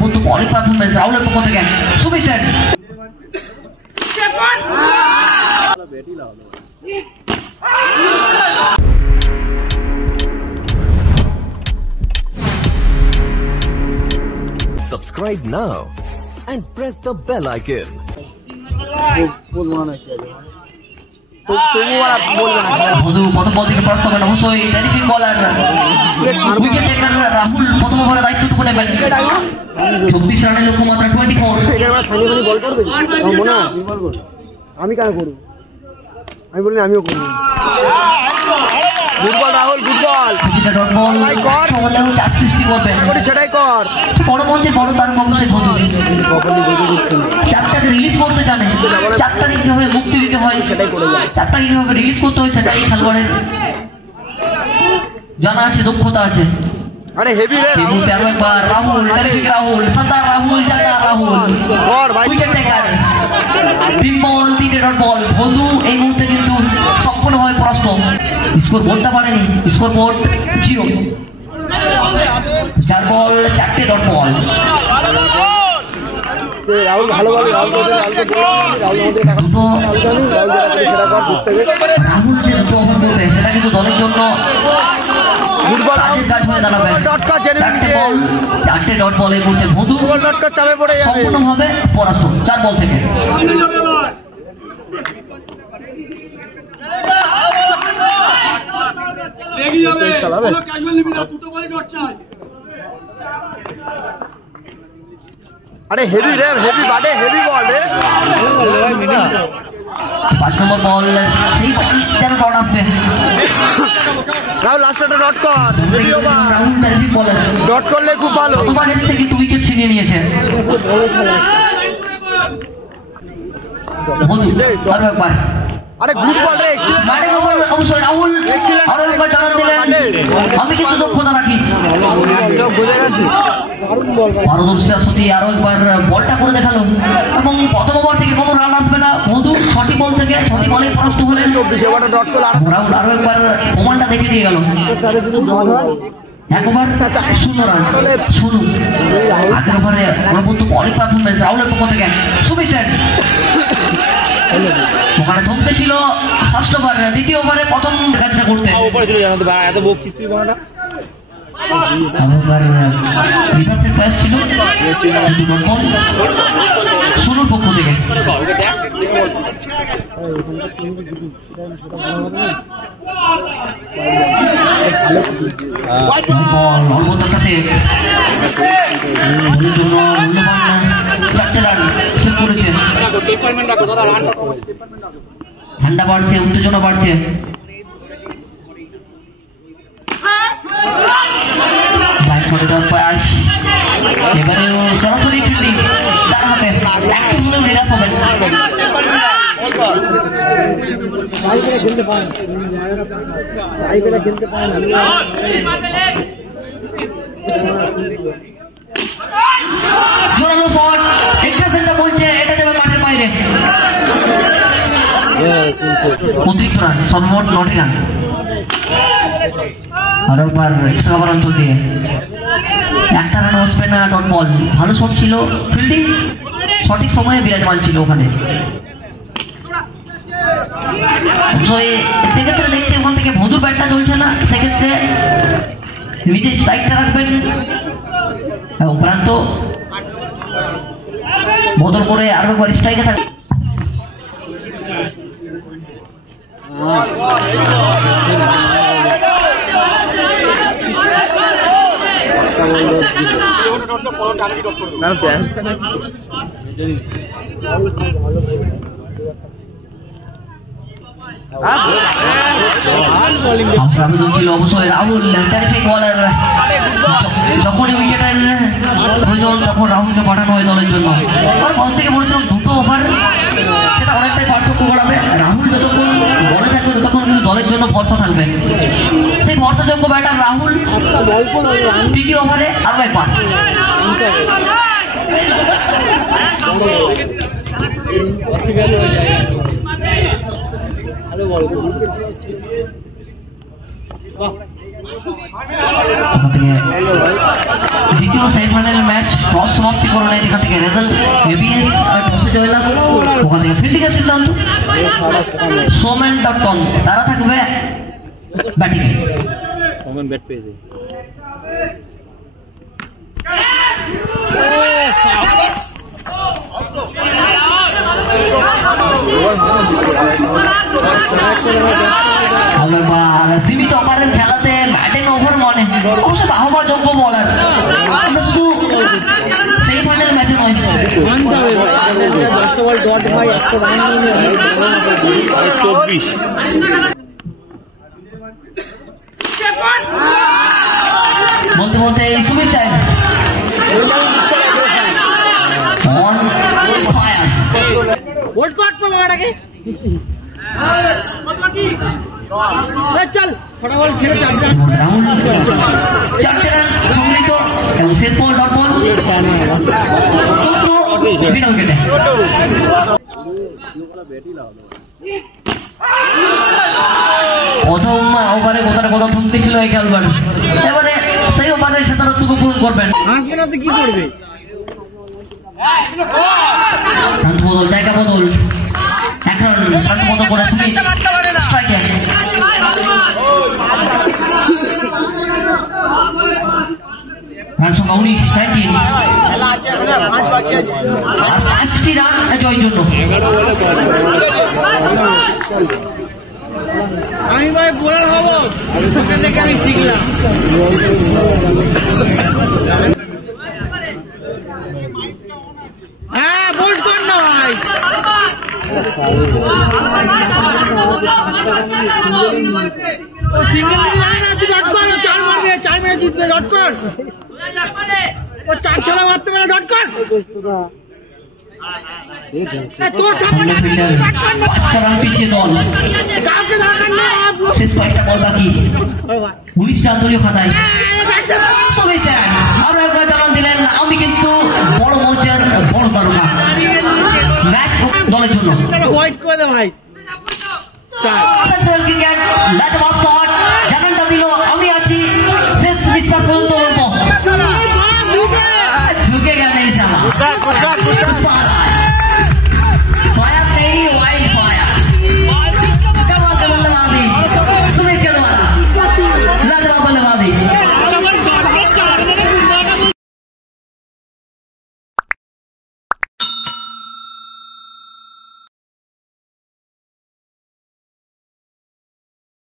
অনবদ্য bowling performance রাহুলের পক্ষ থেকে Sumi Sen. Subscribe now and press the bell icon. প্রথম বল থেকে প্রশ্ন করেন অবশ্যই টেরিফিক বলার উইকেট টেকার রাহুল প্রথম ওভারে দায়িত্বটুকু নেবেন। 24 রানের লক্ষ্যমাত্রা 24। আমি কেন করবো? আমি বলি আমিও করবো। Good ball Rahul, good ball. চাপ সৃষ্টি করবেন, সেটাই কর। বড় মঞ্চে বড় তার অবশ্যই চাপটাকে রিলিজ করতে জানে, চাপটাকে কিভাবে মুক্তি দিতে হয়, চাপটাকে কিভাবে রিলিজ করতে হয় সেটাই খেলোয়াড়ের জানা আছে, দক্ষতা আছে। আরে হেভি রে আরো একবার রাহুল, টেরিফিক রাহুল, সাতার রাহুল, জাতা রাহুল, উইকেট টেকার। 3 বল 3 ডট বল। বন্ধু এই মুহূর্তে কিন্তু সম্পূর্ণভাবে পরাস্ত। স্কোর বোর্ডটা পারেনি, স্কোর বোর্ড 0। 4 বল 4 ডট বল। রাহুল ভালো বল, রাহুল যে দুটো ওভার করবে সেটা কিন্তু দলের জন্য কাজের কাজ হয়ে দাঁড়াবে। 4 ডট বল এই মুহূর্তে মধু সম্পূর্ণভাবে পরাস্ত 4 বল থেকে। আরে হেভি রে, হেভি বাটে, হেভি বল রে। 5 নম্বর বল, সেই বল যেন ডট আসবে। রাহুল লাস্ট একটা ডট কর। রাহুল টেরিফিক বলার, ডট করলে খুব ভালো। প্রথমবার এসছে কিন্তু উইকেট ছিনিয়ে নিয়েছে। আরো একবার, আরে গুড বল রে। অবশ্যই রাহুল আরো একবার জানান দিলেন আমি কিন্তু দক্ষতা রাখি। পারদর্শিতা সত্যি আরো একবার বলটা করে দেখালো এবং প্রথম ওভার থেকে কোনো রান আসবে না। মধু 6টি বল থেকে 6টি বলে পরাস্ত হলেন। রাহুল আরো একবার প্রমাণটা দেখে দিয়ে গেল। 1 ওভার 0 রান। শুনুন আগের ওভারে অনবদ্য বলিং পারফরমেন্স রাহুলের পক্ষ থেকে সুমি সেন। ওখানে থমকে ছিল ফার্স্ট ওভার, দ্বিতীয় ওভারে প্রথম কাজটা করতে রিভার্সের ক্যাচ ছিল শুরুর পক্ষ থেকে। জন্য 4টে রান সেভ করেছে। ঠান্ডা বাড়ছে, উত্তেজনা বাড়ছে। এবারে সরাসরি ফিল্ডিং তার হাতে, একটু হলেও নিরাশ হবেন। জোরালো শট, এগ্রেশনটা বলছে এটা যাবে মাঠের বাইরে। অতিরিক্ত রান, সর্বমোট 9টি রান। আরো একবার এক্সট্রা কভার অঞ্চল দিয়ে একটা রান আসবে না, ডট বল। ভালো শট ছিল, ফিল্ডিং সঠিক সময়ে বিরাজমান ছিল ওখানে। সেক্ষেত্রে দেখছি ওখান থেকে মধুর ব্যাটটা চলছে না, সেক্ষেত্রে নিজের স্ট্রাইকটা রাখবেন। উপরান্ত বদল করে আরো একবার স্ট্রাইকে থাকবে। আবেদন ছিল অবশ্যই রাহুল, টেরিফিক বলার। যখনই উইকেটের প্রয়োজন তখন রাহুলকে পাঠানো হয় দলের জন্য। আর মন থেকে বলেছিলাম 2টো ওভার, সেটা অনেকটাই পার্থক্য ঘটাবে। রাহুল যতক্ষণ বলে থাকবে ততক্ষণ কিন্তু দলের জন্য ভরসা থাকবে। সেই ভরসাযোগ্য ব্যাটার রাহুল 3টি ওভারে আরো একবার। দ্বিতীয় দ্বিতীয় সেমিফাইনাল ম্যাচ টস সমাপ্তিকরণে যেখান থেকে রেজাল্ট এবিএস টসে জয়লাভ, ওখান থেকে ফিল্ডিং এর সিদ্ধান্ত। সোমেন.com তারা থাকবে ব্যাটিং। ব্যাট পেয়েছে। সীমিত ওভারের খেলাতে ব্যাটিং ওভার মনে অবশ্য বাহবাযোগ্য বলার, আমরা শুধু সেই ফাইনাল ম্যাচে নয় বলতে বলতে সুমিত সাহেব অন ফায়ার। চারটে রান সংগৃহীত এবং শেষ বল ডট বল 14 বিনা উইকেটে। প্রথম ওভারে কোথাও থমকে ছিল এই খেলোয়াড়, এবারে সেই ওভারের খেতারত্বকে পূরণ করবেন। কি করবে? প্রান্ত বদল, জায়গা বদল, এক রান প্রান্ত বদল করে সুমিত স্ট্রাইকে। রান সংখ্যা 19, 19 আর 5টি রান জয়ের জন্য। আমি ভাই বোলার হবো, ওখান থেকে আমি শিখলাম। হ্যাঁ বোল্ড কর না ভাই। ও সিঙ্গেল জানে না, তুই ডট কর, 4 মারবে, 4 মেরে জিতবে, ডট কর। ও 4 ছড়া মারতে পারে, ডট কর। সামনে ফিল্ডার 5টা রান পিছিয়ে দল, শেষ কয়েকটা বল বাকি, 19 রান দলীয় খাতায়। সুমিত স্যার আরো একবার জানান দিলেন আমি কিন্তু বড় মঞ্চের বড় তারকা, ম্যাচ দলের জন্য।